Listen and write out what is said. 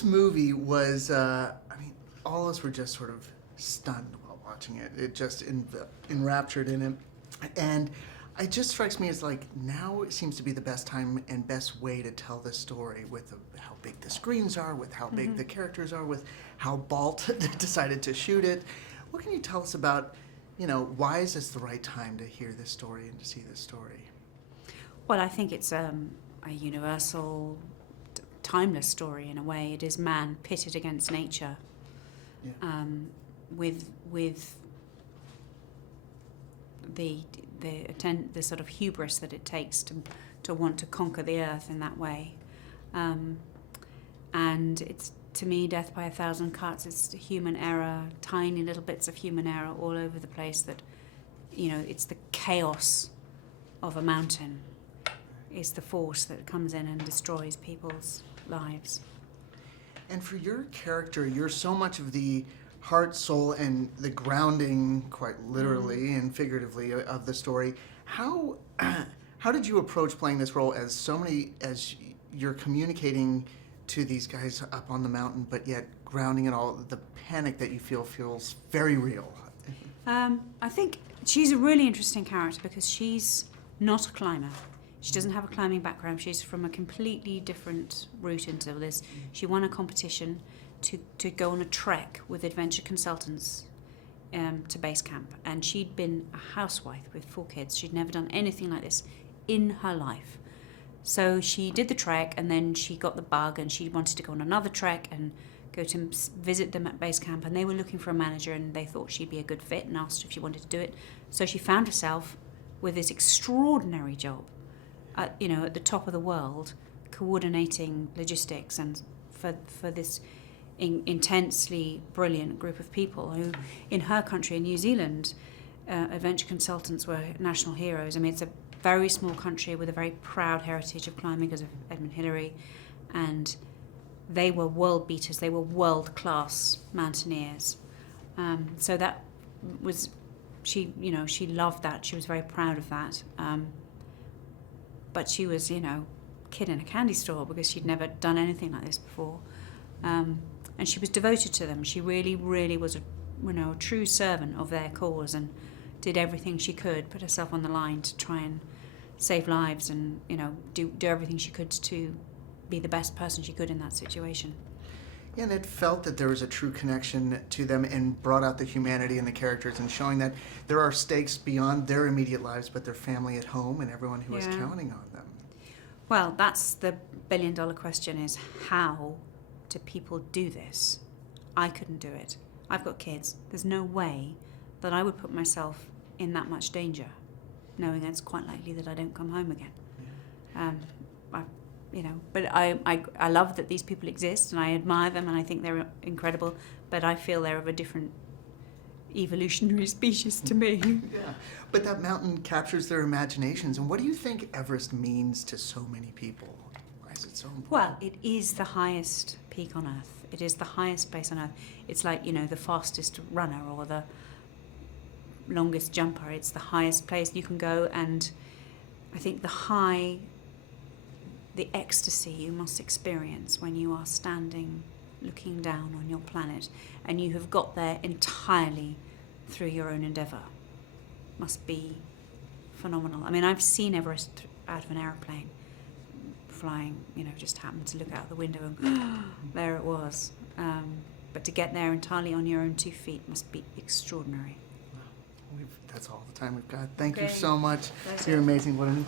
this movie was, I mean, all of us were just sort of stunned while watching it. It just enraptured in it. And it just strikes me as like now it seems to be the best time and best way to tell this story with how big the screens are, with how big the characters are, with how Balt decided to shoot it. What can you tell us about, why is this the right time to hear this story and to see this story? Well, I think it's a universal, timeless story in a way. It is man pitted against nature, with the sort of hubris that it takes to want to conquer the earth in that way. And it's, to me, death by a thousand cuts. It's human error, tiny little bits of human error all over the place that, it's the chaos of a mountain. It's the force that comes in and destroys people's lives. And for your character, you're so much of the heart, soul, and the grounding, quite literally and figuratively, of the story. How did you approach playing this role as you're communicating to these guys up on the mountain, but yet grounding it all? The panic that you feel feels very real. I think she's a really interesting character because she's not a climber. She doesn't have a climbing background. She's from a completely different route into this. She won a competition to go on a trek with adventure consultants to base camp. And she'd been a housewife with 4 kids. She'd never done anything like this in her life. So she did the trek, and then she got the bug, and she wanted to go on another trek and go to visit them at base camp. And they were looking for a manager, and they thought she'd be a good fit and asked if she wanted to do it. So she found herself with this extraordinary job at the top of the world, coordinating logistics and for this intensely brilliant group of people who, in her country, in New Zealand, adventure consultants were national heroes. I mean, it's a very small country with a very proud heritage of climbing because of Edmund Hillary, and they were world beaters. They were world-class mountaineers. So that was, she loved that. She was very proud of that. But she was, kid in a candy store because she'd never done anything like this before. And she was devoted to them. She really, really was a true servant of their cause and did everything she could, put herself on the line to try and save lives and, do everything she could to be the best person she could in that situation. Yeah, and it felt that there was a true connection to them and brought out the humanity in the characters and showing that there are stakes beyond their immediate lives, but their family at home and everyone who is counting on them. Well, that's the billion-dollar question, is how do people do this? I couldn't do it. I've got kids. There's no way that I would put myself in that much danger, knowing it's quite likely that I don't come home again. But I love that these people exist, and I admire them, and I think they're incredible, but I feel they're of a different evolutionary species to me. Yeah, but that mountain captures their imaginations. And what do you think Everest means to so many people? Why is it so important? Well, it is the highest peak on Earth. It is the highest place on Earth. It's like, the fastest runner or the longest jumper. It's the highest place you can go, and I think the ecstasy you must experience when you are standing looking down on your planet and you have got there entirely through your own endeavour must be phenomenal. I mean, I've seen Everest out of an aeroplane flying, just happened to look out the window and there it was. But to get there entirely on your own 2 feet must be extraordinary. That's all the time we've got. Thank you Okay. so much. Pleasure. You're amazing. What an